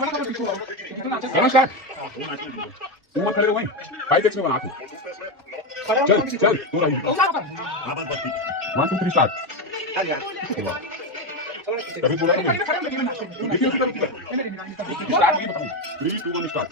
नमस्कार तू मत खड़े रहो वहीं 5x में बना तू चल चल तू रही 1 2 3 स्टार्ट कभी बोला तो देखिए उसका स्टार्ट नहीं बताऊं 3 2 1 स्टार्ट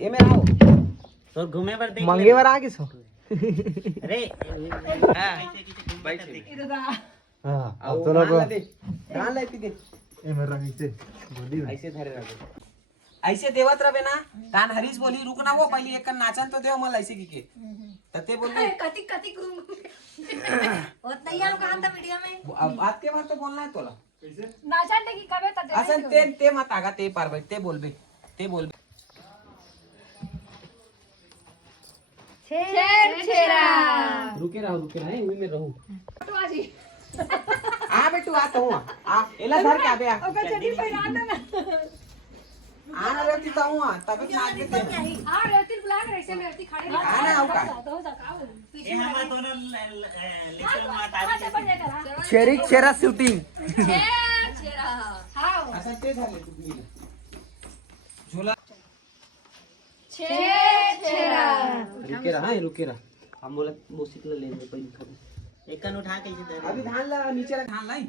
ये में आओ तो घूमे पर देख मंगे वर आ किसो अरे हां अब तो लोग डाल ले पी दे ए मेरा नीचे बोली ऐसे धरे रहो ऐसे देवत रहे ना कान हरीश बोली रुकना वो पहले एक नाचन तो देव मल ऐसे की के तते बोल कति कति करूं होत नहीं हम कहां था वीडियो में अब बात के बात तो बोलना है तोला कैसे नाचन की कबे तते असन ते मत आगा ते पार बैठ ते बोलबे छेर छेरा रुके रहो इनमें में रहूं तो आजी आ बेटू आ तो आ एला धर के आबे आ ओका चटी पहिरा ना आना रहती तो हुआ तब नाच के दे हां रहती बुला के ऐसे में रहती खड़े आना आओ का तो जाओ ये हम दोनों लेकर माता छेरी छेरा शूटिंग छेर छेरा हां अच्छा ते झाले तू झोला छेर छेरा रुके रहा हम बोला मूसिक ले लेंगे पहले खड़े एकन उठा के इधर अभी धान ला नीचे रख धान लाई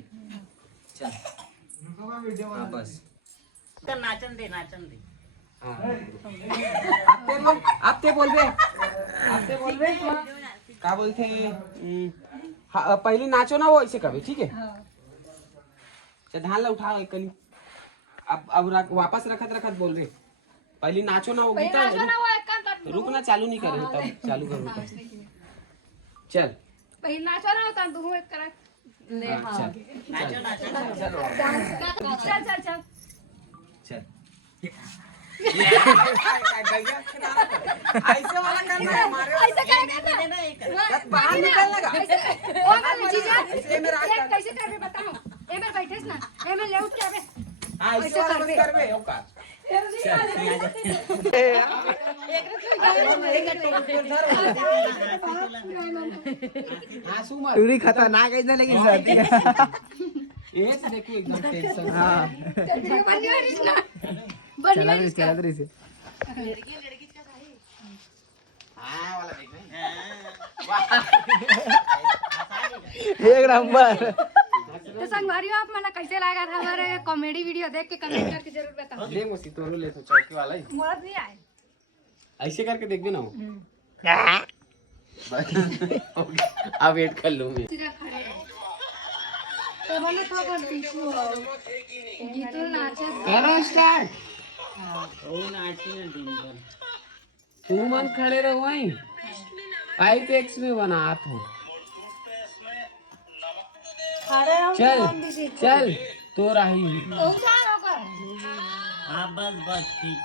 चल हां बस का नाचन दे हां आप ते बोलबे का बोलते पहले नाचो ना वो ऐसे कभी ठीक है चल धान ला उठाओ एक कनी अब वापस रखत बोल रहे पहले नाचो ना वो गीता रुकना चालू नहीं कर रहे तब चालू करो चल पहले नाचो ना होता तू एक कर ले हां चल चल ऐसे वाला करना है हमारे ऐसे करना बाहर निकलने का ओ मेरी जीजा ऐसे मेरा कैसे करबे बताओ ए में बैठेस ना ए में ले उठ के आबे ऐसे वाला मत करबे ओका पूरी खतरनाक है लेकिन जाती है ये देखो एकदम टेंशन हां चला रही से लड़की का भाई हां वाला देख एक नंबर तो संगवारियों आप मना कैसे लगा था हमारे कॉमेडी वीडियो देख के कमेंट करके जरूर बताओ ले मोसी तोरो ले तो चौकी वाला ही मोरत नहीं आए ऐसे करके देख भी ना हो अब वेट कर लूं मैं तो बोले था पर गीतुल नाचे करो स्टार्ट ओ नाची ना दिन भर तू मन खड़े रहो वहीं 5x में बना तू चल तो रही हां बस ठीक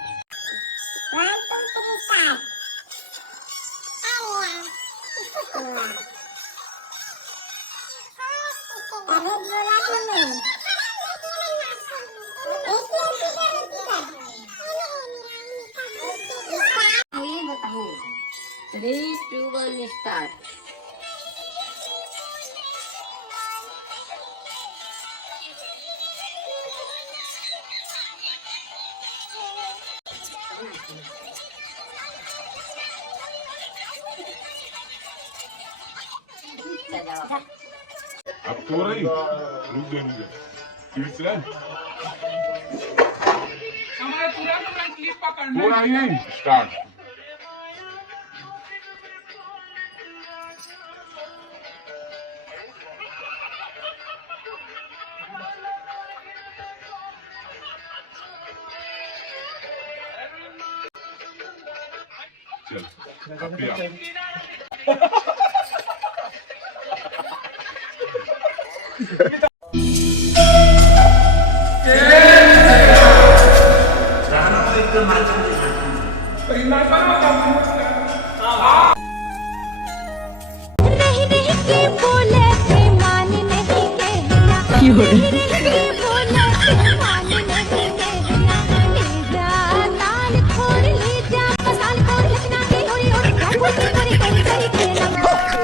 बताओ 3 2 1 स्टार्ट अब तो रही रुक दे फिर से हमारे पूरा क्लिप पकड़ना पूरा ही नहीं स्टार्ट चल अब भी आ। जानो एकदम माचन दिखा नहीं नहीं के बोले थे मान नहीं कहना बोले थे मान नहीं कहना ले जा ताल छोड़ ले जा मसाल छोड़ लगना के होरी और पूरी करी खेला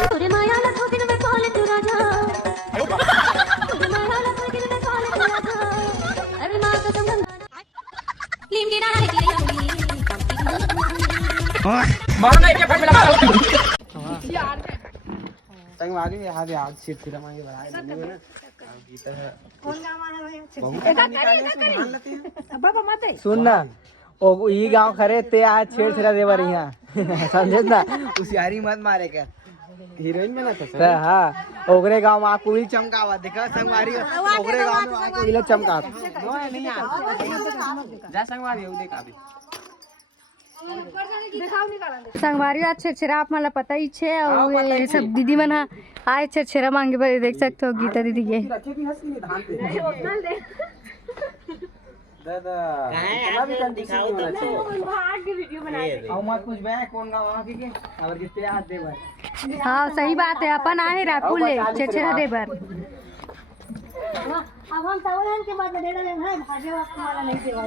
तोरे माया ला थोकिन में बोले तू राजा तोरे माया ला थोकिन में बोले तू राजा अरे मां कसम लीम के ना निकले मारना एक फट में लगा संगवारी में हाथ हाथ सीट फिरा मांगे बढ़ा देंगे ना गीता है कौन गाँव वाला भाई बहुत निकाले से ध्यान लेते हैं बाबा मत है सुन ना ओ ई गांव खरे ते आज छेड़छेड़ा देवर यहाँ समझे ना उसियारी मत मारे कर हीरोइन बना था तो हाँ ओकरे गांव में आपको ही चमकावा देखा संगवारी ओकरे गांव में आपको ही चमका नहीं आ जा संगवारी हो देख अभी संगवारी आज छेड़ा आप मला पता ही छे और ये सब दीदी मन हा आए छेड़ा मांगे पर देख सकते हो गीता दीदी के रखे भी हंस के नहीं धान पे दादा कहाँ भी दिखाओ तो और मत पूछ बे कौन गांव वहां के और कितने हाथ दे भाई हाँ सही बात है अपन आए रायपुर ले छेड़ा दे बार अब हम चावल के बाद दे रहे हैं भाजी वाला नहीं देवा